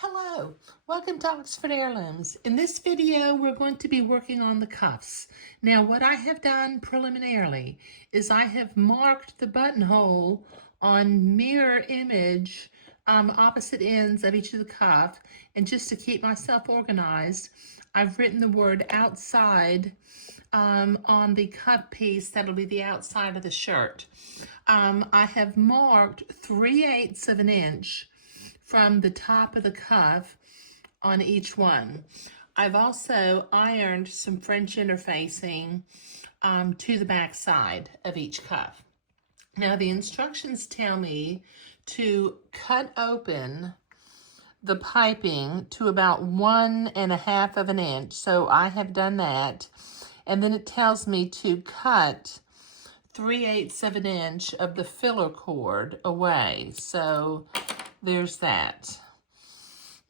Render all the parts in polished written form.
Hello, welcome to Oxford Heirlooms. In this video, we're going to be working on the cuffs. Now, what I have done preliminarily is I have marked the buttonhole on mirror image opposite ends of each of the cuff, and just to keep myself organized, I've written the word outside on the cuff piece. That'll be the outside of the shirt. I have marked 3/8 of an inch from the top of the cuff on each one. I've also ironed some French interfacing to the back side of each cuff. Now the instructions tell me to cut open the piping to about 1.5 of an inch. So I have done that. And then it tells me to cut 3/8 of an inch of the filler cord away. So there's that.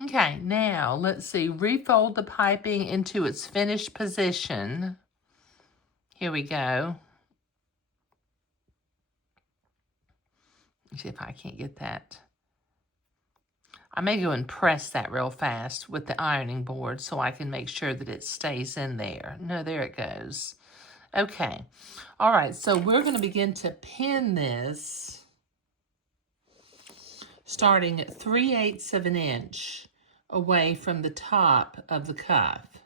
Okay, now let's see. Refold the piping into its finished position. Here we go. Let's see if I can't get that. I may go and press that real fast with the ironing board so I can make sure that it stays in there. No, there it goes. Okay. All right, so we're going to begin to pin this starting at 3/8 of an inch away from the top of the cuff,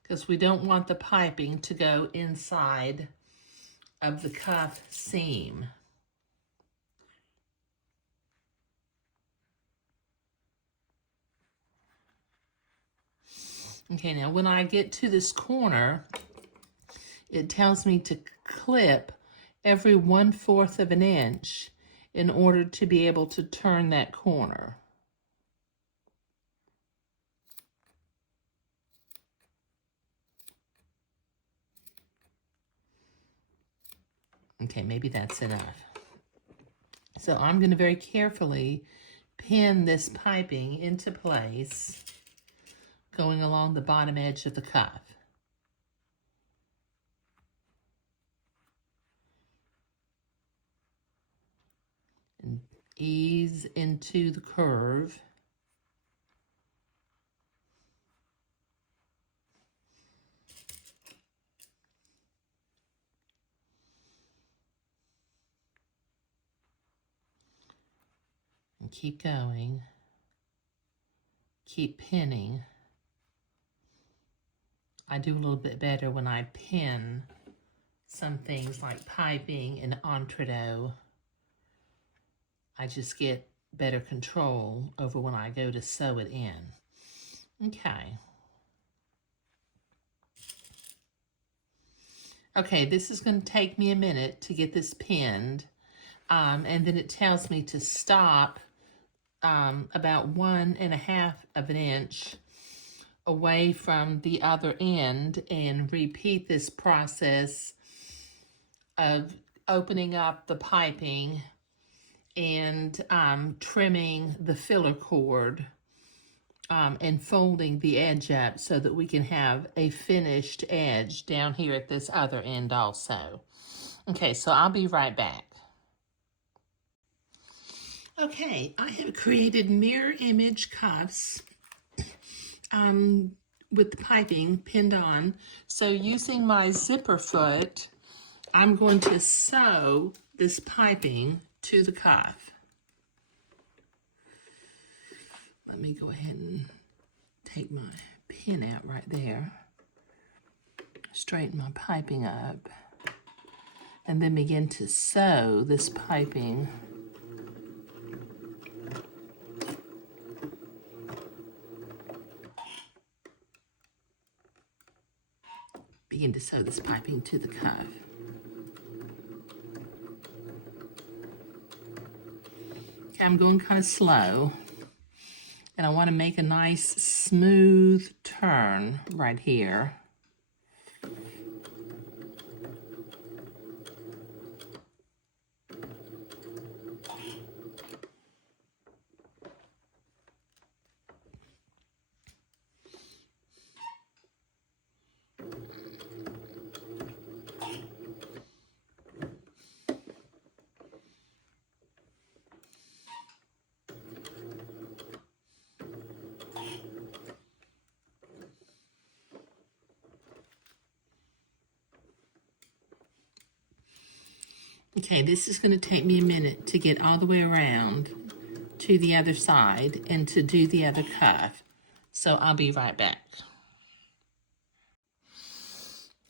because we don't want the piping to go inside of the cuff seam. Okay, now when I get to this corner, it tells me to clip every 1/4 of an inch in order to be able to turn that corner. Okay, maybe that's enough. So I'm going to very carefully pin this piping into place, going along the bottom edge of the cuff. And ease into the curve. And keep going. Keep pinning. I do a little bit better when I pin some things like piping and entredeaux. I just get better control over when I go to sew it in. Okay. Okay, this is going to take me a minute to get this pinned. And then it tells me to stop about 1.5 of an inch away from the other end and repeat this process of opening up the piping and trimming the filler cord and folding the edge up so that we can have a finished edge down here at this other end also. Okay, so I'll be right back. Okay, I have created mirror image cuffs with the piping pinned on. So using my zipper foot, I'm going to sew this piping to the cuff. Let me go ahead and take my pin out right there. Straighten my piping up. And then begin to sew this piping to the cuff. Okay, I'm going kind of slow. And I want to make a nice smooth turn right here. Okay, this is going to take me a minute to get all the way around to the other side and to do the other cuff. So I'll be right back.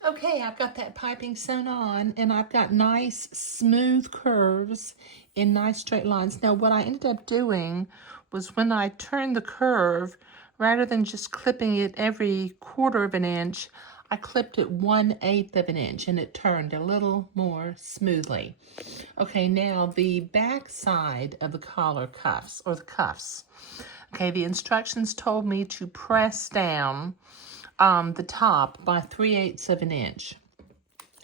Okay, I've got that piping sewn on, and I've got nice smooth curves in nice straight lines. Now what I ended up doing was when I turned the curve, rather than just clipping it every 1/4 of an inch, I clipped it 1/8 of an inch, and it turned a little more smoothly. Okay, now the back side of the collar cuffs, or the cuffs. Okay, the instructions told me to press down the top by 3/8 of an inch.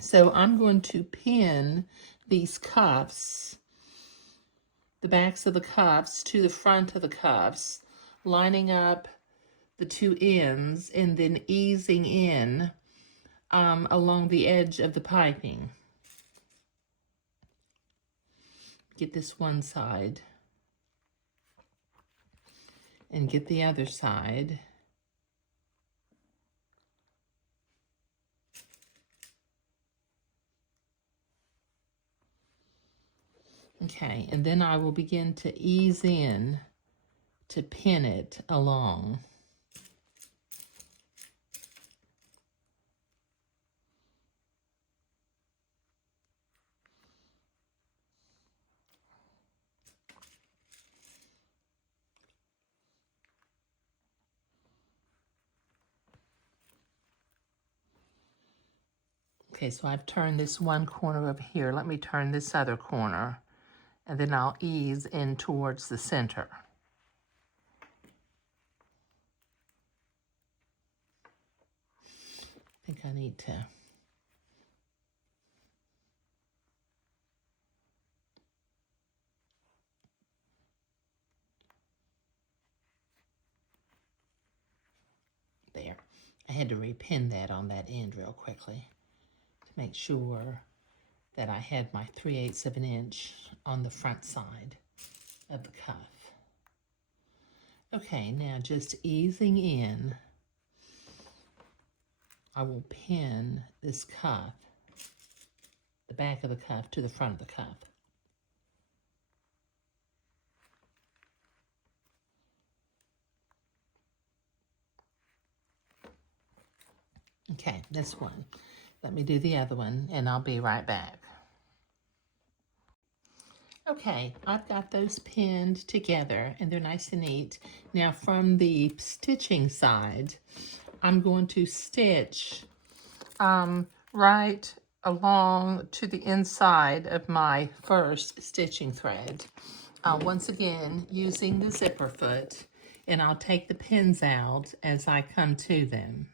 So I'm going to pin these cuffs, the backs of the cuffs, to the front of the cuffs, lining up the two ends and then easing in along the edge of the piping. Get this one side and get the other side. Okay, and then I will begin to ease in to pin it along. Okay, so I've turned this one corner over here. Let me turn this other corner, and then I'll ease in towards the center. I think I need to there. I had to repin that on that end real quickly to make sure that I had my 3/8 of an inch on the front side of the cuff. Okay, now just easing in, I will pin this cuff, the back of the cuff, to the front of the cuff. Okay, this one. Let me do the other one, and I'll be right back. Okay, I've got those pinned together, and they're nice and neat. Now, from the stitching side, I'm going to stitch right along to the inside of my first stitching thread. Once again, using the zipper foot, and I'll take the pins out as I come to them.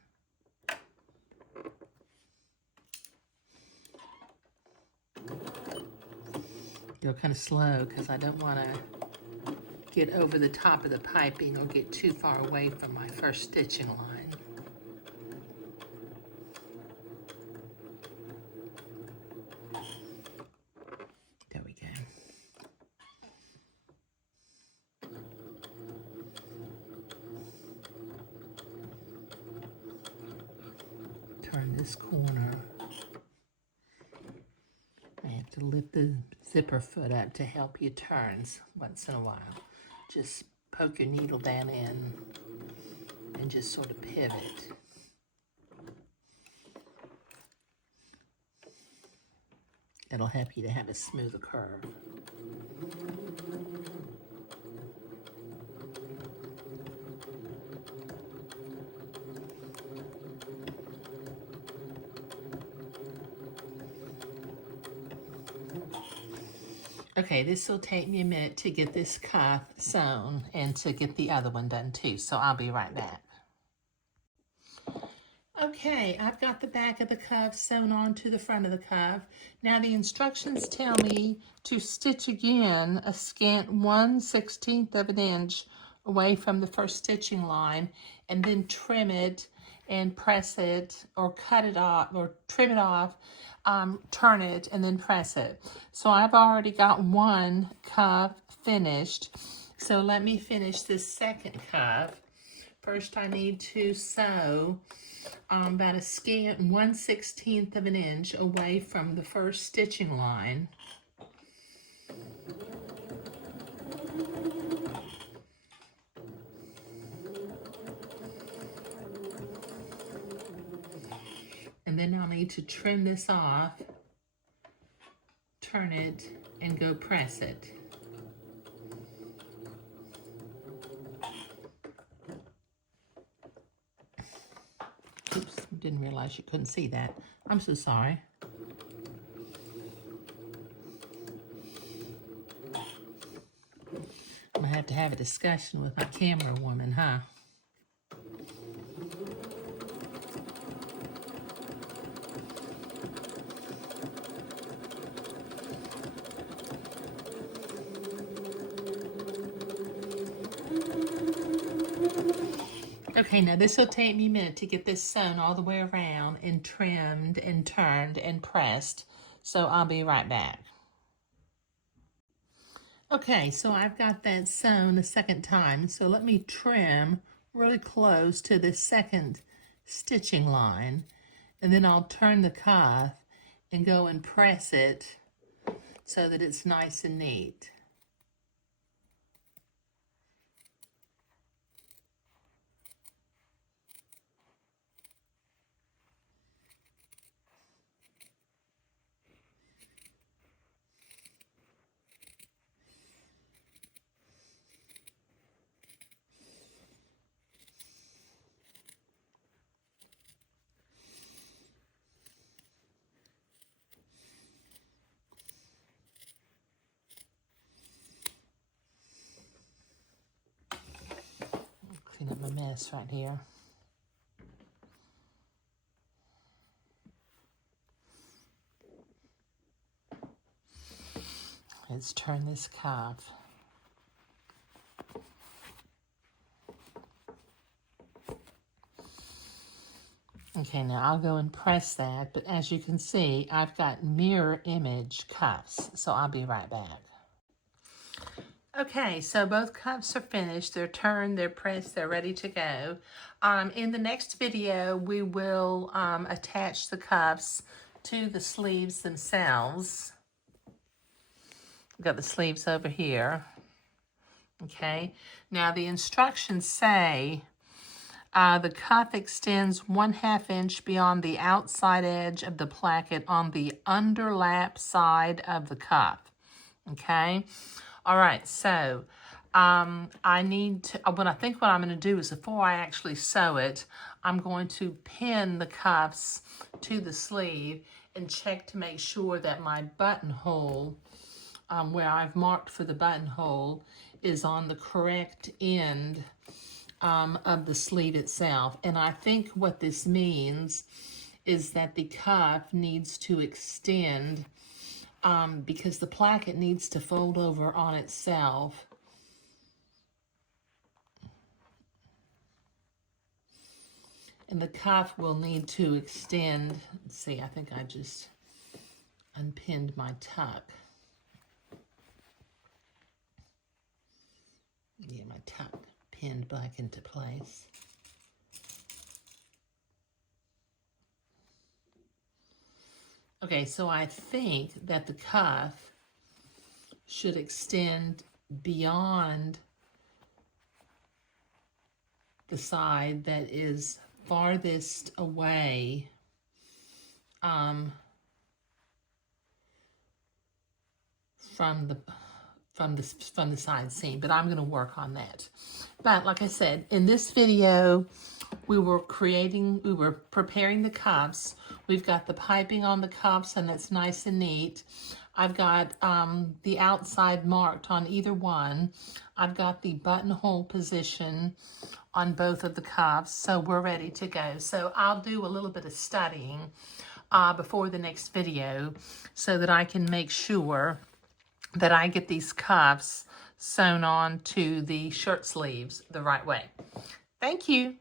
Go kind of slow because I don't want to get over the top of the piping or get too far away from my first stitching line. There we go. Turn this corner. I have to lift the zipper foot up to help you turn once in a while. Just poke your needle down in and just sort of pivot. It'll help you to have a smoother curve. Okay, this will take me a minute to get this cuff sewn and to get the other one done too, so I'll be right back. Okay, I've got the back of the cuff sewn onto the front of the cuff. Now the instructions tell me to stitch again a scant 1/16 of an inch away from the first stitching line, and then trim it and press it, or cut it off, or trim it off, turn it, and then press it. So I've already got one cuff finished. So let me finish this second cuff. First, I need to sew about a scant 1/16 of an inch away from the first stitching line. And then I'll need to trim this off, turn it, and go press it. Oops, didn't realize you couldn't see that. I'm so sorry. I'm gonna have to have a discussion with my camera woman, huh? Okay, now this will take me a minute to get this sewn all the way around and trimmed and turned and pressed. So I'll be right back. Okay, so I've got that sewn a second time. So let me trim really close to the second stitching line. And then I'll turn the cuff and go and press it so that it's nice and neat. Clean up my mess right here. Let's turn this cuff. Okay, now I'll go and press that, but as you can see, I've got mirror image cuffs, so I'll be right back. Okay, so both cuffs are finished. They're turned, they're pressed, they're ready to go. In the next video, we will attach the cuffs to the sleeves themselves. We've got the sleeves over here. Okay, now the instructions say the cuff extends 1/2 inch beyond the outside edge of the placket on the underlap side of the cuff. Okay, all right, so I need to, what I think what I'm going to do is before I actually sew it, I'm going to pin the cuffs to the sleeve and check to make sure that my buttonhole, where I've marked for the buttonhole, is on the correct end of the sleeve itself. And I think what this means is that the cuff needs to extend because the placket needs to fold over on itself. And the cuff will need to extend. Let's see, I think I just unpinned my tuck. Yeah, my tuck pinned back into place. Okay, so I think that the cuff should extend beyond the side that is farthest away from the side seam, but I'm going to work on that. But like I said, in this video, we were preparing the cuffs. We've got the piping on the cuffs, and it's nice and neat. I've got the outside marked on either one. I've got the buttonhole position on both of the cuffs, so we're ready to go. So I'll do a little bit of studying before the next video so that I can make sure that I get these cuffs sewn on to the shirt sleeves the right way. Thank you.